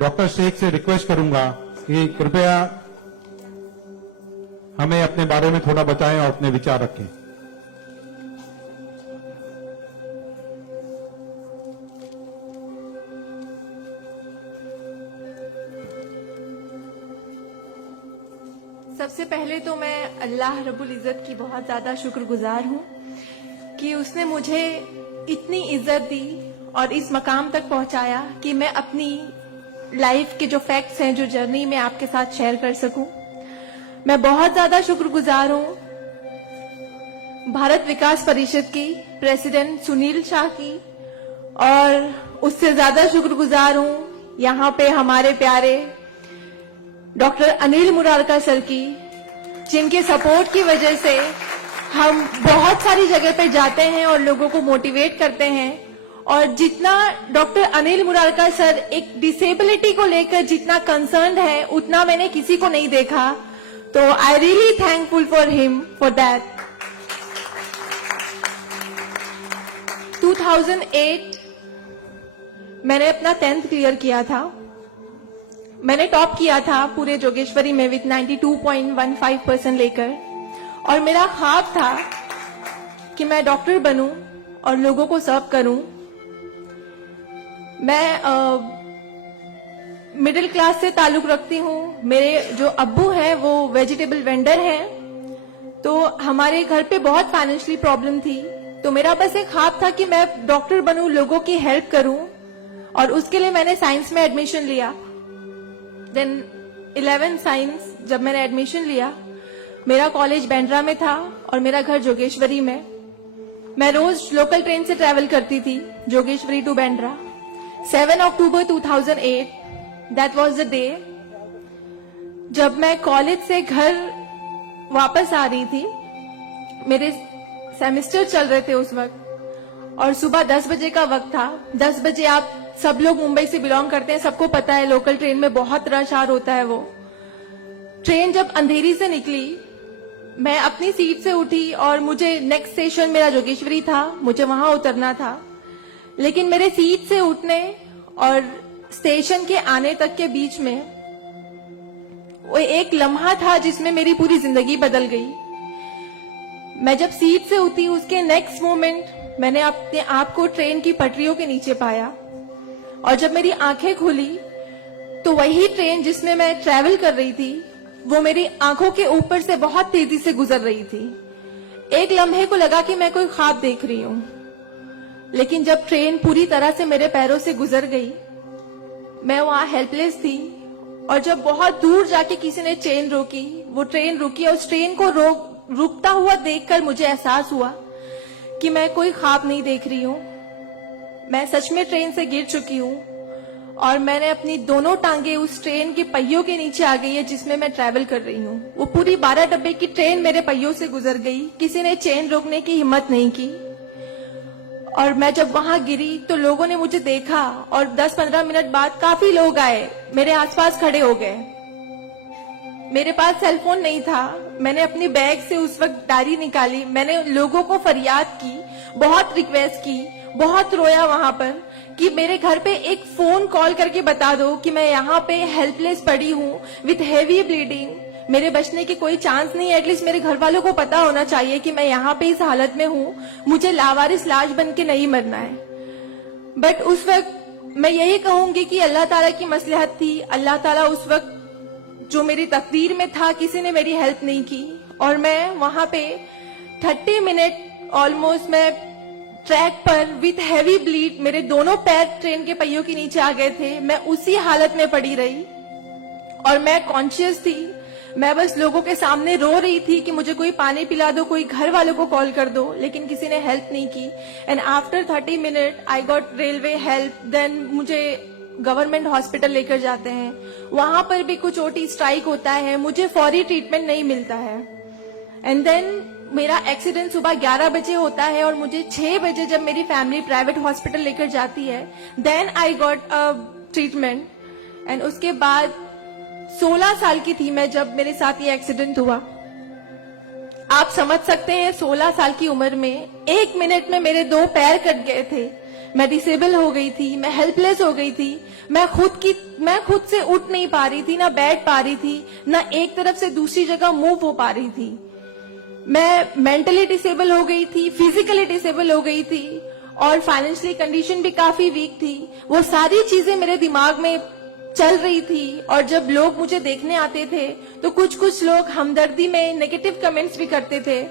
Doctor Sheikh से request करूंगा कि कृपया हमें अपने बारे में थोड़ा बताएं और अपने विचार रखें। सबसे पहले तो मैं अल्लाह रब्बुल इज़्ज़त की बहुत ज्यादा शुक्रगुजार हूँ कि उसने मुझे इतनी इज्जत दी और इस मकाम तक पहुंचाया कि मैं अपनी लाइफ के जो फैक्ट्स हैं, जो जर्नी में आपके साथ शेयर कर सकूं। मैं बहुत ज्यादा शुक्रगुजार हूँ भारत विकास परिषद की प्रेसिडेंट सुनील शाह की, और उससे ज्यादा शुक्रगुजार हूँ यहाँ पे हमारे प्यारे डॉक्टर अनिल मुरारका सर की, जिनके सपोर्ट की वजह से हम बहुत सारी जगह पे जाते हैं और लोगों को मोटिवेट करते हैं। और जितना डॉक्टर अनिल मुरारका सर एक डिसेबिलिटी को लेकर जितना कंसर्न है, उतना मैंने किसी को नहीं देखा। तो I really thankful for him for that. 2008 मैंने अपना 10th क्लियर किया था। मैंने टॉप किया था पूरे जोगेश्वरी में विद 92.15% लेकर, और मेरा ख्वाब था कि मैं डॉक्टर बनूं और लोगों को सर्व करूं। मैं मिडिल क्लास से ताल्लुक रखती हूं। मेरे जो अब्बू हैं वो वेजिटेबल वेंडर हैं, तो हमारे घर पे बहुत फाइनेंशियली प्रॉब्लम थी। तो मेरा बस एक ख्वाब था कि मैं डॉक्टर बनूं, लोगों की हेल्प करूं, और उसके लिए मैंने साइंस में एडमिशन लिया। देन 11 साइंस जब मैंने एडमिशन लिया, मेरा कॉलेज बैंड्रा में था और मेरा घर जोगेश्वरी में। मैं रोज लोकल ट्रेन से ट्रैवल करती थी Jogeshwari to Bandra. 7 October 2008 that was the day जब मैं कॉलेज से घर वापस आ रही थी। मेरे सेमेस्टर चल रहे थे उस वक्त, और सुबह 10 बजे का वक्त था। 10 बजे आप सब लोग मुंबई से बिलोंग करते हैं, सबको पता है लोकल ट्रेन में बहुत रश आर होता है। वो ट्रेन जब अंधेरी से निकली, मैं अपनी सीट से उठी और मुझे नेक्स्ट स्टेशन मेरा जोगेश्वरी था, मुझे वहां उतरना था। लेकिन मेरे सीट से उठने और स्टेशन के आने तक के बीच में वो एक लम्हा था जिसमें मेरी पूरी जिंदगी बदल गई। मैं जब सीट से उठी, उसके नेक्स्ट मोमेंट मैंने अपने आप को ट्रेन की पटरियों के नीचे पाया, और जब मेरी आंखें खुली तो वही ट्रेन जिसमें मैं ट्रैवल कर रही थी वो मेरी आंखों के ऊपर से बहुत तेजी से गुजर रही थी। एक लम्हे को लगा कि मैं कोई ख्वाब देख रही हूं, लेकिन जब ट्रेन पूरी तरह से मेरे पैरों से गुजर गई, मैं वहां हेल्पलेस थी। और जब बहुत दूर जाके किसी ने चेन रोकी, वो ट्रेन रुकी, और उस ट्रेन को रुकता हुआ देखकर मुझे एहसास हुआ कि मैं कोई ख्वाब नहीं देख रही हूं, मैं सच में ट्रेन से गिर चुकी हूं, और मैंने अपनी दोनों टांगे उस ट्रेन के पहियों के नीचे आ गई है जिसमें मैं ट्रैवल कर रही हूं। वो पूरी 12 डब्बे की ट्रेन मेरे पहियों से गुजर गई, किसी ने चेन रोकने की हिम्मत नहीं की। और मैं जब वहां गिरी तो लोगों ने मुझे देखा, और 10-15 मिनट बाद काफी लोग आए, मेरे आसपास खड़े हो गए। मेरे पास सेलफोन नहीं था। मैंने अपनी बैग से उस वक्त डायरी निकाली, मैंने लोगों को फरियाद की, बहुत रिक्वेस्ट की, बहुत रोया वहां पर कि मेरे घर पे एक फोन कॉल करके बता दो कि मैं यहाँ पे हेल्पलेस पड़ी हूँ विथ हेवी ब्लीडिंग, मेरे बचने की कोई चांस नहीं है। एटलीस्ट मेरे घर वालों को पता होना चाहिए कि मैं यहाँ पे इस हालत में हूँ, मुझे लावारिस लाश बन के नहीं मरना है। बट उस वक्त मैं यही कहूंगी कि अल्लाह ताला की मसलहत थी। अल्लाह ताला उस वक्त जो मेरी तकदीर में था, किसी ने मेरी हेल्प नहीं की, और मैं वहां पे 30 मिनट ऑलमोस्ट मैं ट्रैक पर विथ हैवी ब्लीड, मेरे दोनों पैर ट्रेन के पहियों के नीचे आ गए थे। मैं उसी हालत में पड़ी रही और मैं कॉन्शियस थी। मैं बस लोगों के सामने रो रही थी कि मुझे कोई पानी पिला दो, कोई घर वालों को कॉल कर दो, लेकिन किसी ने हेल्प नहीं की। And after 30 minute I got railway help. Then मुझे गवर्नमेंट हॉस्पिटल लेकर जाते हैं, वहां पर भी कुछ ओटी स्ट्राइक होता है, मुझे फौरी ट्रीटमेंट नहीं मिलता है। एंड देन मेरा एक्सीडेंट सुबह 11 बजे होता है, और मुझे 6 बजे जब मेरी फैमिली प्राइवेट हॉस्पिटल लेकर जाती है, then I got treatment. And उसके बाद 16 साल की थी मैं जब मेरे साथ ये एक्सीडेंट हुआ। आप समझ सकते हैं 16 साल की उम्र में 1 मिनट में मेरे 2 पैर कट गए थे, मैं डिसेबल हो गई थी, मैं हेल्पलेस हो गई थी, मैं खुद से उठ नहीं पा रही थी, ना बैठ पा रही थी, ना एक तरफ से दूसरी जगह मूव हो पा रही थी। मैं मेंटली डिसेबल हो गई थी, फिजिकली डिसेबल हो गई थी और फाइनेंशियली कंडीशन भी काफी वीक थी। वो सारी चीजें मेरे दिमाग में चल रही थी और जब लोग मुझे देखने आते थे तो कुछ लोग हमदर्दी में नेगेटिव कमेंट्स भी करते थे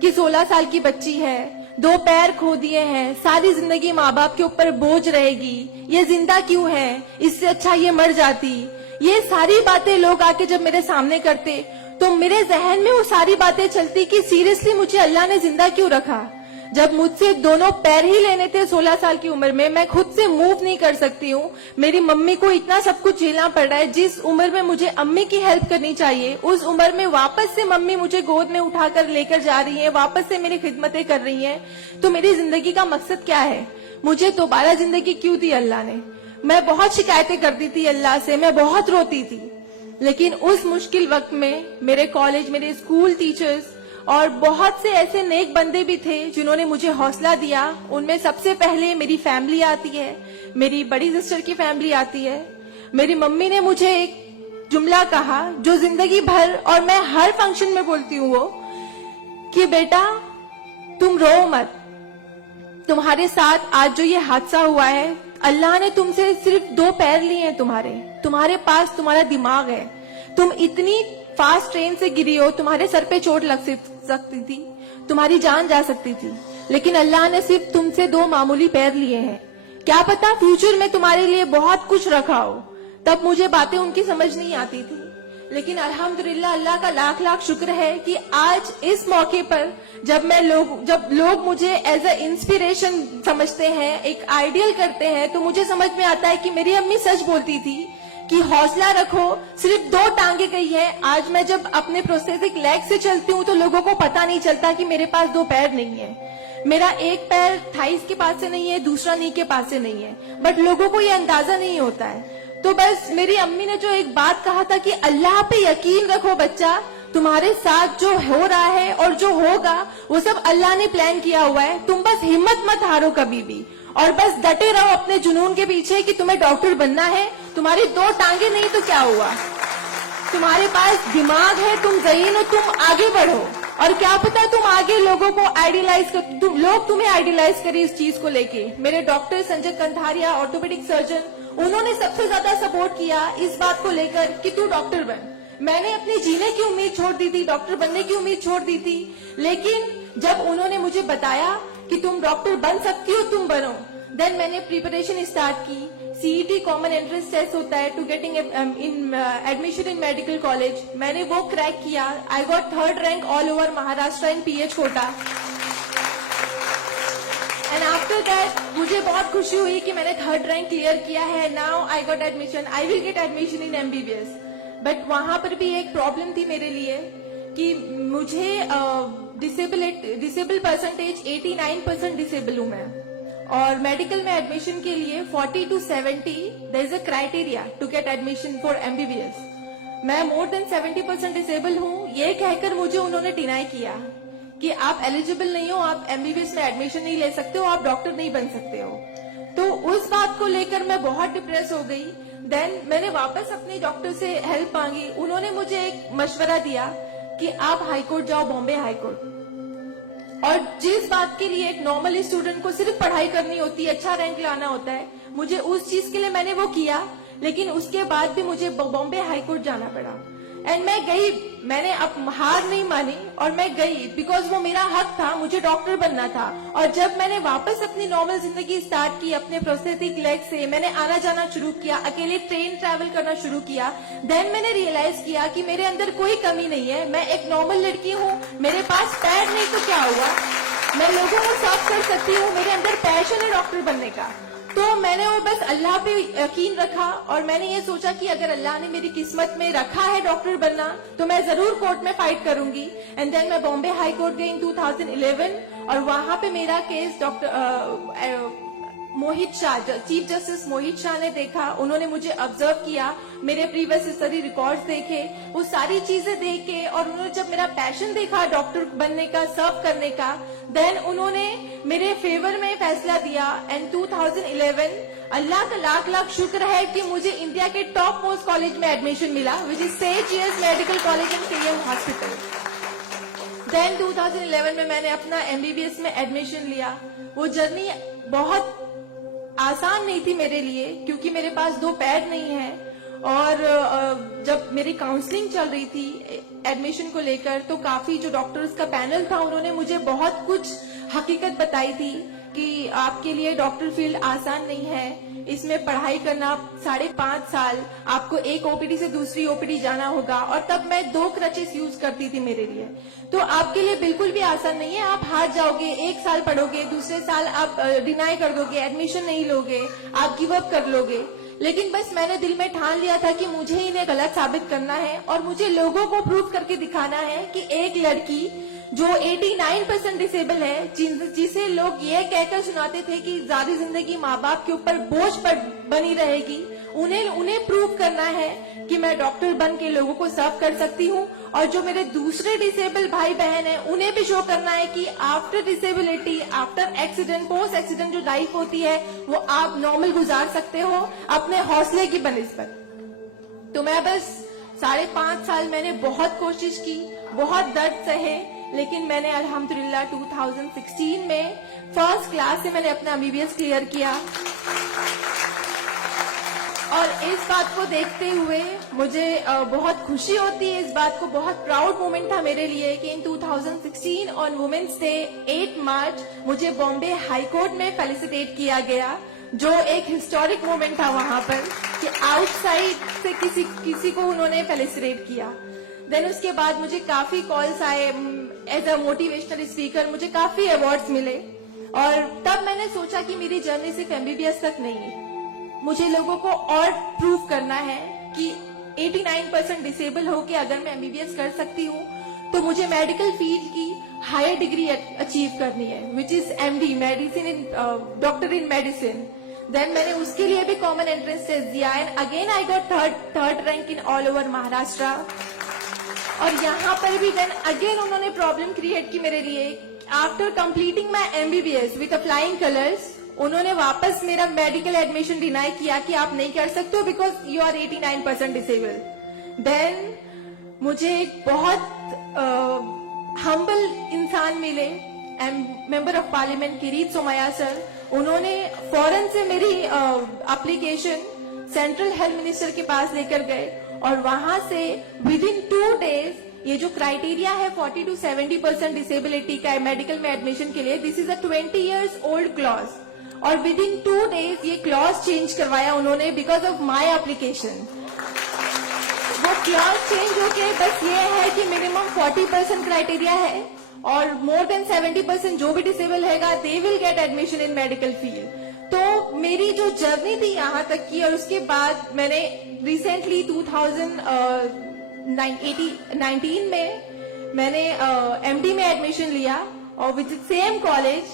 कि 16 साल की बच्ची है, 2 पैर खो दिए हैं, सारी जिंदगी माँ बाप के ऊपर बोझ रहेगी, ये जिंदा क्यों है, इससे अच्छा ये मर जाती। ये सारी बातें लोग आके जब मेरे सामने करते तो मेरे जहन में वो सारी बातें चलती कि सीरियसली मुझे अल्लाह ने जिंदा क्यों रखा। जब मुझसे दोनों पैर ही लेने थे 16 साल की उम्र में, मैं खुद से मूव नहीं कर सकती हूँ, मेरी मम्मी को इतना सब कुछ झेलना पड़ रहा है। जिस उम्र में मुझे अम्मी की हेल्प करनी चाहिए उस उम्र में वापस से मम्मी मुझे गोद में उठाकर लेकर जा रही है, वापस से मेरी खिदमतें कर रही है। तो मेरी जिंदगी का मकसद क्या है? मुझे दोबारा जिंदगी क्यों दी अल्लाह ने? मैं बहुत शिकायतें करती थी अल्लाह से, मैं बहुत रोती थी, लेकिन उस मुश्किल वक्त में मेरे कॉलेज, मेरे स्कूल टीचर्स और बहुत से ऐसे नेक बंदे भी थे जिन्होंने मुझे हौसला दिया। उनमें सबसे पहले मेरी फैमिली आती है, मेरी बड़ी सिस्टर की फैमिली आती है। मेरी मम्मी ने मुझे एक जुमला कहा जो जिंदगी भर और मैं हर फंक्शन में बोलती हूँ, वो कि बेटा तुम रो मत, तुम्हारे साथ आज जो ये हादसा हुआ है, अल्लाह ने तुमसे सिर्फ 2 पैर लिए हैं, तुम्हारे पास तुम्हारा दिमाग है, तुम इतनी फास्ट ट्रेन से गिरी हो, तुम्हारे सर पे चोट लग सकती थी, तुम्हारी जान जा सकती थी, लेकिन अल्लाह ने सिर्फ तुमसे 2 मामूली पैर लिए हैं। क्या पता फ्यूचर में तुम्हारे लिए बहुत कुछ रखा हो। तब मुझे बातें उनकी समझ नहीं आती थी, लेकिन अल्हम्दुलिल्लाह अल्लाह का लाख लाख शुक्र है कि आज इस मौके पर जब लोग मुझे एज अ इंस्पिरेशन समझते हैं, एक आइडियल करते हैं, तो मुझे समझ में आता है कि मेरी अम्मी सच बोलती थी कि हौसला रखो, सिर्फ 2 टांगे गई है। आज मैं जब अपने प्रोस्थेटिक लेग से चलती हूँ तो लोगों को पता नहीं चलता कि मेरे पास 2 पैर नहीं है, मेरा एक पैर थाइस के पास से नहीं है, दूसरा नी के पास से नहीं है, बट लोगों को ये अंदाजा नहीं होता है। तो बस मेरी अम्मी ने जो एक बात कहा था कि अल्लाह पे यकीन रखो बच्चा, तुम्हारे साथ जो हो रहा है और जो होगा वो सब अल्लाह ने प्लान किया हुआ है, तुम बस हिम्मत मत हारो कभी भी और बस डटे रहो अपने जुनून के पीछे कि तुम्हें डॉक्टर बनना है। तुम्हारी 2 टांगे नहीं तो क्या हुआ, तुम्हारे पास दिमाग है, तुम ज़हीन हो, तुम आगे बढ़ो। और क्या पता तुम आगे लोगों को आइडियलाइज कर, लोग तुम्हें आइडियलाइज करें इस चीज को लेके। मेरे doctor Sanjay Kantharia, orthopaedic surgeon, उन्होंने सबसे ज्यादा सपोर्ट किया इस बात को लेकर कि तू डॉक्टर बन। मैंने अपनी जीने की उम्मीद छोड़ दी थी, डॉक्टर बनने की उम्मीद छोड़ दी थी, लेकिन जब उन्होंने मुझे बताया कि तुम डॉक्टर बन सकती हो, तुम बनो, देन मैंने प्रिपरेशन स्टार्ट की। सीईटी कॉमन एंट्रेंस टेस्ट होता है to getting in admission in medical college, मैंने वो क्रैक किया। I got 3rd rank all over Maharashtra in PH quota. And after that मुझे बहुत खुशी हुई कि मैंने 3rd रैंक क्लियर किया है। Now I got admission, I will get admission in MBBS. But वहां पर भी एक प्रॉब्लम थी मेरे लिए कि मुझे डिसेबल परसेंटेज 89% डिसेबल हूं मैं, और मेडिकल में एडमिशन के लिए 40 to 70 there is a criteria to get admission for MBBS. मैं मोर देन 70% डिसेबल हूं, ये कहकर मुझे उन्होंने डिनाई किया कि आप एलिजिबल नहीं हो, आप एमबीबीएस में एडमिशन नहीं ले सकते हो, आप डॉक्टर नहीं बन सकते हो। तो उस बात को लेकर मैं बहुत डिप्रेस हो गई। देन मैंने वापस अपने डॉक्टर से हेल्प मांगी, उन्होंने मुझे एक मशवरा दिया कि आप हाईकोर्ट जाओ, बॉम्बे हाईकोर्ट, और जिस बात के लिए एक नॉर्मल स्टूडेंट को सिर्फ पढ़ाई करनी होती है, अच्छा रैंक लाना होता है, मुझे उस चीज के लिए मैंने वो किया, लेकिन उसके बाद भी मुझे बॉम्बे हाईकोर्ट जाना पड़ा। एंड मैं गई, मैंने अब हार नहीं मानी और मैं गई, बिकॉज वो मेरा हक था, मुझे डॉक्टर बनना था। और जब मैंने वापस अपनी नॉर्मल जिंदगी स्टार्ट की अपने प्रोस्थेटिक लेग से, मैंने आना जाना शुरू किया, अकेले ट्रेन ट्रैवल करना शुरू किया, देन मैंने रियलाइज किया कि मेरे अंदर कोई कमी नहीं है, मैं एक नॉर्मल लड़की हूँ, मेरे पास पैर नहीं तो क्या हुआ, मैं लोगों को सर्व कर सकती हूँ, मेरे अंदर पैशन है डॉक्टर बनने का। तो मैंने वो बस अल्लाह पे यकीन रखा और मैंने ये सोचा कि अगर अल्लाह ने मेरी किस्मत में रखा है डॉक्टर बनना तो मैं जरूर कोर्ट में फाइट करूंगी। एंड देन मैं बॉम्बे हाई कोर्ट गई इन 2011 और वहां पे मेरा केस मोहित शाह, चीफ जस्टिस मोहित शाह ने देखा, उन्होंने मुझे ऑब्जर्व किया, मेरे प्रीवियस स्टडी रिकॉर्ड्स देखे, वो सारी चीजें देख के, और उन्होंने जब मेरा पैशन देखा डॉक्टर बनने का, सर्व करने का, देन उन्होंने मेरे फेवर में फैसला दिया। एंड 2011 अल्लाह का लाख लाख शुक्र है कि मुझे इंडिया के टॉप मोस्ट कॉलेज में एडमिशन मिला, which is Seth GS medical college and KEM hospital. Then 2011 में मैंने अपना एमबीबीएस में एडमिशन लिया। वो जर्नी बहुत आसान नहीं थी मेरे लिए, क्योंकि मेरे पास 2 पैड नहीं है, और जब मेरी काउंसलिंग चल रही थी एडमिशन को लेकर, तो काफी जो डॉक्टर्स का पैनल था उन्होंने मुझे बहुत कुछ हकीकत बताई थी कि आपके लिए डॉक्टर फील्ड आसान नहीं है, इसमें पढ़ाई करना 5.5 साल, आपको एक ओपीडी से दूसरी ओपीडी जाना होगा, और तब मैं 2 क्रचेस यूज करती थी मेरे लिए। तो आपके लिए बिल्कुल भी आसान नहीं है, आप हार जाओगे, 1 साल पढ़ोगे, दूसरे साल आप डिनाई कर दोगे, एडमिशन नहीं लोगे, आप गिव अप कर लोगे। लेकिन बस मैंने दिल में ठान लिया था कि मुझे इन्हें गलत साबित करना है, और मुझे लोगों को प्रूव करके दिखाना है कि एक लड़की जो 89% डिसेबल है, जिसे लोग ये कहकर सुनाते थे कि सारी जिंदगी माँ बाप के ऊपर बोझ पर बनी रहेगी, उन्हें प्रूव करना है कि मैं डॉक्टर बन के लोगों को सर्व कर सकती हूँ। और जो मेरे दूसरे डिसेबल भाई बहन हैं, उन्हें भी शो करना है कि after disability, after accident, post accident जो लाइफ होती है वो आप नॉर्मल गुजार सकते हो अपने हौसले की बनिस्बत। तो मैं बस 5.5 साल मैंने बहुत कोशिश की, बहुत दर्द सहे, लेकिन मैंने अल्हम्दुलिल्लाह 2016 में फर्स्ट क्लास से मैंने अपना एमबीबीएस क्लियर किया। और इस बात को देखते हुए मुझे बहुत खुशी होती है, इस बात को बहुत प्राउड मोमेंट था मेरे लिए कि इन 2016 ऑन वुमेन्स डे 8 मार्च मुझे बॉम्बे हाई कोर्ट में फेलिसिटेट किया गया, जो एक हिस्टोरिक मोमेंट था वहां पर कि आउटसाइड से किसी को उन्होंने फेलिसिटेट किया। देन उसके बाद मुझे काफी कॉल्स आए एज अ मोटिवेशनल स्पीकर, मुझे काफी अवार्ड्स मिले, और तब मैंने सोचा कि मेरी जर्नी सिर्फ एमबीबीएस तक नहीं है, मुझे लोगों को और प्रूव करना है कि 89% डिसेबल होके अगर मैं एमबीबीएस कर सकती हूँ, तो मुझे मेडिकल फील्ड की हायर डिग्री अचीव करनी है, which is MD, medicine in doctor in medicine. Then मैंने उसके लिए भी कॉमन एंट्रेंस टेस्ट दिया, and again I got third rank in all over Maharashtra. और यहाँ पर भी देन अगेन उन्होंने प्रॉब्लम क्रिएट की मेरे लिए। After completing my MBBS with a flying colours, उन्होंने वापस मेरा मेडिकल एडमिशन डिनाई किया कि आप नहीं कर सकते हो because you are 89% disable. Then मुझे एक बहुत हम्बल इंसान मिले, member of parliament Kirit Somaiya sir, उन्होंने फौरन से मेरी एप्लीकेशन सेंट्रल हेल्थ मिनिस्टर के पास लेकर गए, और वहां से विद इन 2 डेज ये जो क्राइटेरिया है 40 to 70% डिसेबिलिटी का मेडिकल में एडमिशन के लिए, this is a 20 years old clause, और विद इन 2 डेज ये क्लॉज चेंज करवाया उन्होंने बिकॉज ऑफ माई एप्लीकेशन। वो क्लॉज चेंज होके बस ये है कि मिनिमम 40% क्राइटेरिया है, और मोर देन 70% जो भी डिसेबल हैगा they will get admission in medical field. तो मेरी जो जर्नी थी यहाँ तक की, और उसके बाद मैंने रिसेंटली 2019 में मैंने एमडी में एडमिशन लिया, और with same college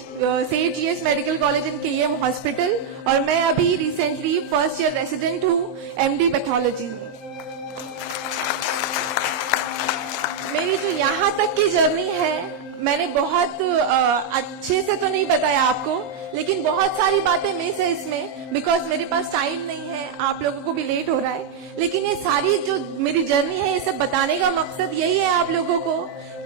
Seth GS medical college and KEM hospital, और मैं अभी रिसेंटली फर्स्ट ईयर रेसिडेंट हूँ एमडी पैथोलॉजी में। मेरी जो यहाँ तक की जर्नी है, मैंने बहुत अच्छे से तो नहीं बताया आपको, लेकिन बहुत सारी बातें मिस है इसमें बिकॉज मेरे पास टाइम नहीं है, आप लोगों को भी लेट हो रहा है। लेकिन ये सारी जो मेरी जर्नी है, ये सब बताने का मकसद यही है आप लोगों को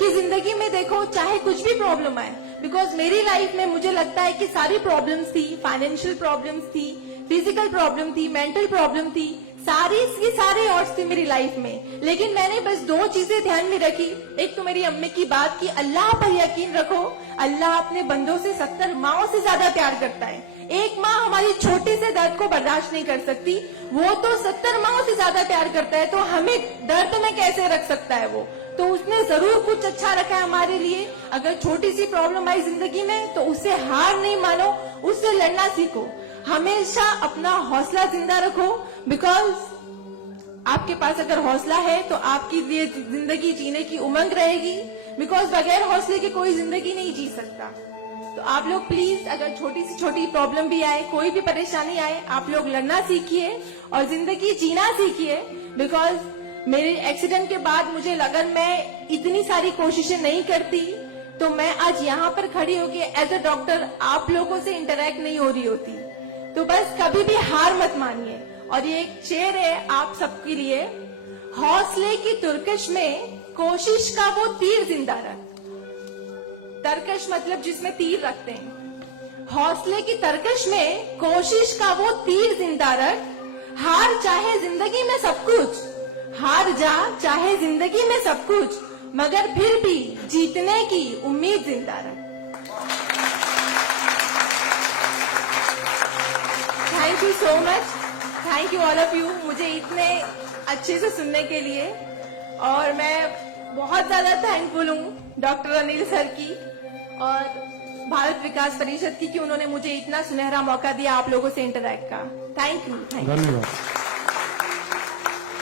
कि जिंदगी में देखो चाहे कुछ भी प्रॉब्लम आए, बिकॉज मेरी लाइफ में मुझे लगता है कि सारी प्रॉब्लम्स थी, फाइनेंशियल प्रॉब्लम्स थी, फिजिकल प्रॉब्लम थी, मेंटल प्रॉब्लम थी, सारे ऑड्स थी मेरी लाइफ में, लेकिन मैंने बस 2 चीजें ध्यान में रखी। एक तो मेरी अम्मी की बात की अल्लाह पर यकीन रखो, अल्लाह अपने बंदों से 70 माओं से ज्यादा प्यार करता है। एक माँ हमारी छोटे से दर्द को बर्दाश्त नहीं कर सकती, वो तो 70 माओं से ज्यादा प्यार करता है, तो हमें दर्द में कैसे रख सकता है वो? तो उसने जरूर कुछ अच्छा रखा है हमारे लिए। अगर छोटी सी प्रॉब्लम आई जिंदगी में तो उससे हार नहीं मानो, उससे लड़ना सीखो, हमेशा अपना हौसला जिंदा रखो, बिकॉज आपके पास अगर हौसला है तो आपकी लिए जिंदगी जीने की उमंग रहेगी, बिकॉज बगैर हौसले के कोई जिंदगी नहीं जी सकता। तो आप लोग प्लीज, अगर छोटी से छोटी प्रॉब्लम भी आए, कोई भी परेशानी आए, आप लोग लड़ना सीखिए और जिंदगी जीना सीखिए। बिकॉज मेरे एक्सीडेंट के बाद मुझे लगा मैं इतनी सारी कोशिशें नहीं करती तो मैं आज यहाँ पर खड़ी होके एज अ डॉक्टर आप लोगों से इंटरेक्ट नहीं हो रही होती। तो बस कभी भी हार मत मानिए। और ये एक शेर है आप सबके लिए, हौसले की तुरकश में कोशिश का वो तीर जिंदा रख। तरकश मतलब जिसमें तीर रखते हैं। हौसले की तरकश में कोशिश का वो तीर जिंदा रख। हार चाहे जिंदगी में सब कुछ, हार जा चाहे जिंदगी में सब कुछ, मगर फिर भी जीतने की उम्मीद जिंदा रख। Thank you so much, thank you all of you मुझे इतने अच्छे से सुनने के लिए। और मैं बहुत ज्यादा थैंकफुल हूँ डॉक्टर अनिल सर की और भारत विकास परिषद की कि उन्होंने मुझे इतना सुनहरा मौका दिया आप लोगों से इंटरैक्ट का। Thank you. धन्यवाद।